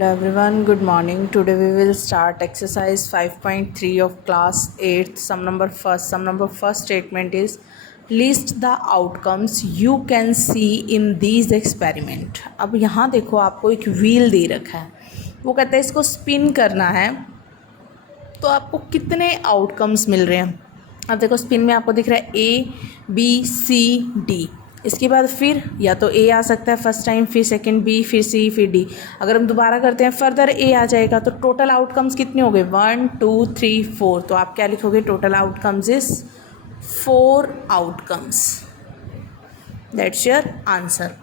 Hello everyone, good morning. Today we will start exercise 5.3 of class 8. Sum number first statement is list the outcomes you can see in these experiment. अब यहाँ देखो आपको एक wheel दे रखा है, वो कहता है इसको स्पिन करना है तो आपको कितने आउटकम्स मिल रहे हैं. अब देखो स्पिन में आपको दिख रहा है A B C D. इसके बाद फिर या तो ए आ सकता है फर्स्ट टाइम, फिर सेकंड बी, फिर सी, फिर डी. अगर हम दोबारा करते हैं फर्दर ए आ जाएगा. तो टोटल आउटकम्स कितने हो गए 1 2 3 4. तो आप क्या लिखोगे total outcomes is 4 outcomes. That's your answer.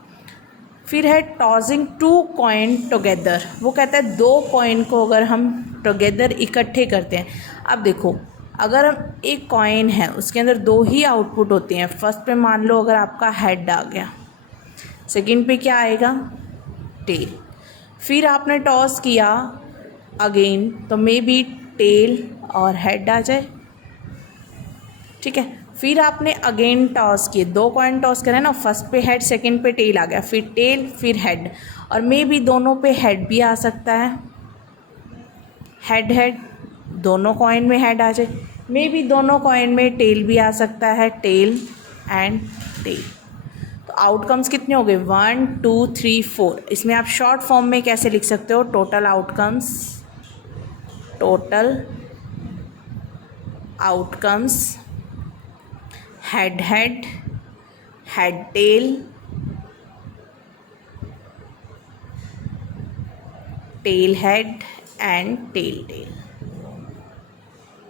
फिर है टॉसिंग 2 कॉइन टुगेदर. वो कहता है 2 कॉइन को अगर हम टुगेदर इकट्ठे करते हैं. अब देखो अगर हम एक कॉइन है उसके अंदर 2 ही आउटपुट होते हैं. फर्स्ट पे मान लो अगर आपका हेड आ गया, सेकंड पे क्या आएगा टेल. फिर आपने टॉस किया अगेन तो मे बी टेल और हेड आ जाए. ठीक है. फिर आपने अगेन टॉस किए, 2 कॉइन टॉस करें ना, फर्स्ट पे हेड सेकंड पे टेल आ गया, फिर टेल फिर हेड, और मे बी दोनों पे हेड भी आ सकता है. हेड हेड दोनों कॉइन में हेड आ जाए. मे बी दोनों कॉइन में टेल भी आ सकता है, टेल एंड टेल. तो आउटकम्स कितने हो गए 1 2 3 4. इसमें आप शॉर्ट फॉर्म में कैसे लिख सकते हो total outcomes head head, head tail, tail head and tail tail.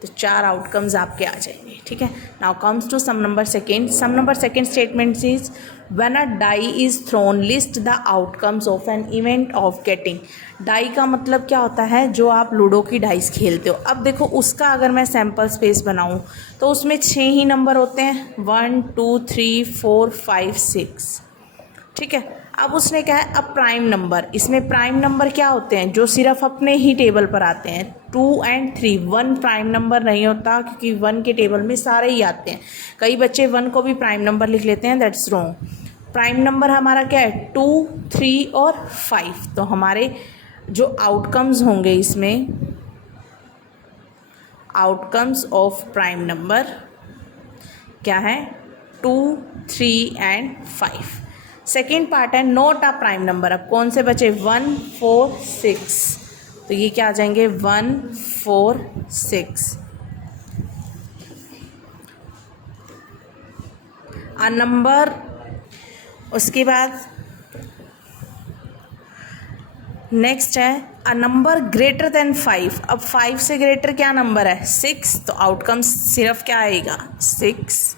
तो 4 आउटकम्स आपके आ जाएंगे. ठीक है. Now comes to sum number second. Sum number second statement is when a die is thrown list the outcomes of an event of getting. Die का मतलब क्या होता है, जो आप लूडो की डाइस खेलते हो. अब देखो उसका अगर मैं सैम्पल स्पेस बनाऊं तो उसमें 6 ही नंबर होते हैं, 1 2 3 4 5 6. ठीक है. अब उसने कहा है अब प्राइम नंबर. इसमें प्राइम नंबर क्या होते हैं, जो सिर्फ अपने ही टेबल पर आते हैं. 2 और 3. 1 प्राइम नंबर नहीं होता क्योंकि 1 के टेबल में सारे ही आते हैं. कई बच्चे 1 को भी प्राइम नंबर लिख लेते हैं, दैट्स रॉन्ग. प्राइम नंबर हमारा क्या है 2 3 और 5. तो हमारे जो आउटकम्स होंगे इसमें आउटकम्स ऑफ प्राइम नंबर क्या है 2 3 एंड 5. सेकेंड पार्ट है नोट अ प्राइम नंबर. अब कौन से बचे 1 4 6. तो ये क्या आ जाएंगे 1 4 6. A number. उसके बाद नेक्स्ट है अ नंबर ग्रेटर देन 5. अब 5 से ग्रेटर क्या नंबर है 6. तो आउटकम्स सिर्फ क्या आएगा 6.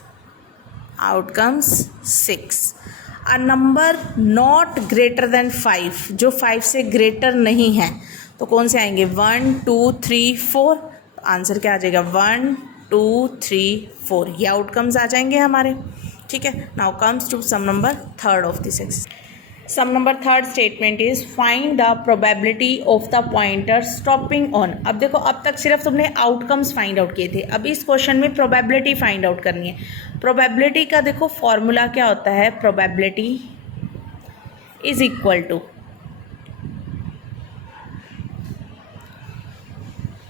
Outcomes 6. A number not greater than 5. जो 5 से ग्रेटर नहीं है तो कौन से आएंगे 1 2 3 4. आंसर क्या आ जाएगा 1 2 3 4. ये आउटकम्स आ जाएंगे हमारे. ठीक है. Now comes to sum number third of this exercise. Sum number third statement is find the probability of the pointer stopping on. अब देखो अब तक सिर्फ तुमने आउटकम्स फाइंड आउट किए थे, अब इस क्वेश्चन में प्रोबेबिलिटी फाइंड आउट करनी है. प्रोबेबिलिटी का देखो फॉर्मूला क्या होता है, probability is equal to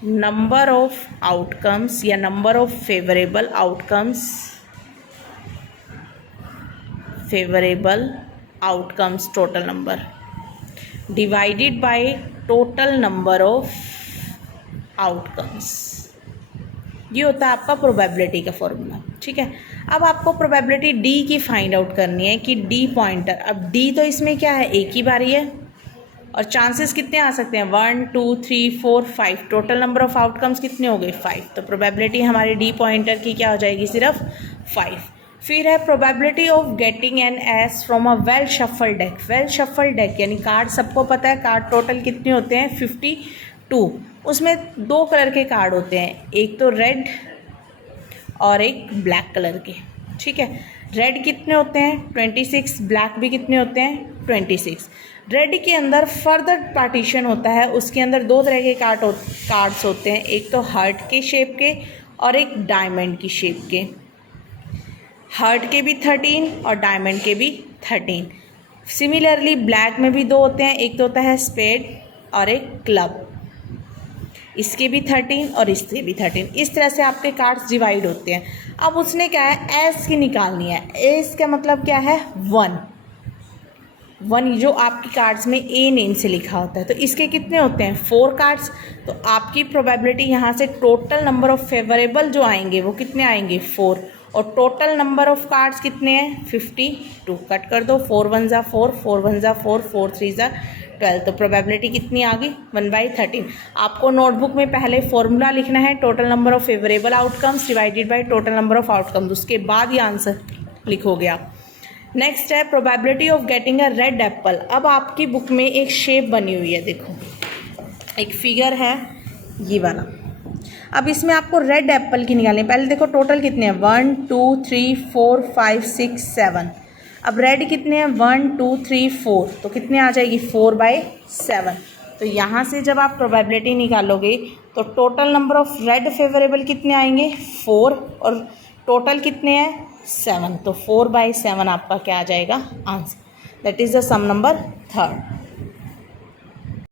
number of outcomes या number of favourable outcomes total number divided by total number of outcomes. ये होता है आपका प्रोबेबिलिटी का फॉर्मूला. ठीक है. अब आपको प्रोबेबिलिटी डी की फाइंड आउट करनी है कि डी पॉइंटर. अब डी तो इसमें क्या है एक ही बारी है और चांसेस कितने आ सकते हैं 1 2 3 4 5. टोटल नंबर ऑफ आउटकम्स कितने हो गए 5. तो प्रोबेबिलिटी हमारी डी पॉइंटर की क्या हो जाएगी सिर्फ 5. फिर है probability of getting an S from a well shuffle deck. Well shuffle deck यानी कार्ड सबको पता है कार्ड टोटल कितने होते हैं 52. उसमें 2 कलर के कार्ड होते हैं, एक तो रेड और एक ब्लैक कलर के. ठीक है. रेड कितने होते हैं 26. ब्लैक भी कितने होते हैं 26. रेड के अंदर फर्दर पार्टीशन होता है, उसके अंदर 2 तरह के कार्ड्स होते हैं, एक तो हार्ट के शेप के और एक डायमंड की शेप के. हार्ट के भी 13 और डायमंड के भी 13. सिमिलरली ब्लैक में भी 2 होते हैं, एक तो होता है स्पेड और एक क्लब, इसके भी 13 और इसके भी 13। इस तरह से आपके कार्ड्स डिवाइड होते हैं। अब उसने क्या है, एस की निकालनी है। एस का मतलब क्या है, 1 जो आपकी कार्ड्स में ए नेम से लिखा होता है। तो इसके कितने होते हैं, 4 कार्ड्स। तो आपकी प्रोबेबिलिटी यहाँ से टोटल नंबर ऑफ फेवरेबल जो आएंगे वो कितने आएंगे, 4, और टोटल नंबर ऑफ कार्ड्स कितने हैं, 52। कट कर दो, 4 1 ज़ा 4, 4 1 ज़ा 4, 4 3 ज़ा 12। तो प्रोबेबिलिटी कितनी आ गई, 1/13। आपको नोटबुक में पहले फॉर्मूला लिखना है, total number of favourable outcomes divided by total number of outcomes, उसके बाद ये आंसर लिखोगे आप। नेक्स्ट है probability of getting a red Apple. अब आपकी बुक में एक शेप बनी हुई है, देखो एक फिगर है ये वाला। अब इसमें आपको रेड एप्पल की निकालनी है। पहले देखो टोटल कितने हैं, 1 2 3 4 5 6 7। अब रेड कितने हैं, 1 2 3 4, तो कितने आ जाएगी, 4/7। तो यहाँ से जब आप प्रोबेबिलिटी निकालोगे तो total number of red favourable कितने आएंगे, 4, और टोटल कितने हैं, 7। तो 4/7 आपका क्या आ जाएगा answer. That is the sum number 3rd।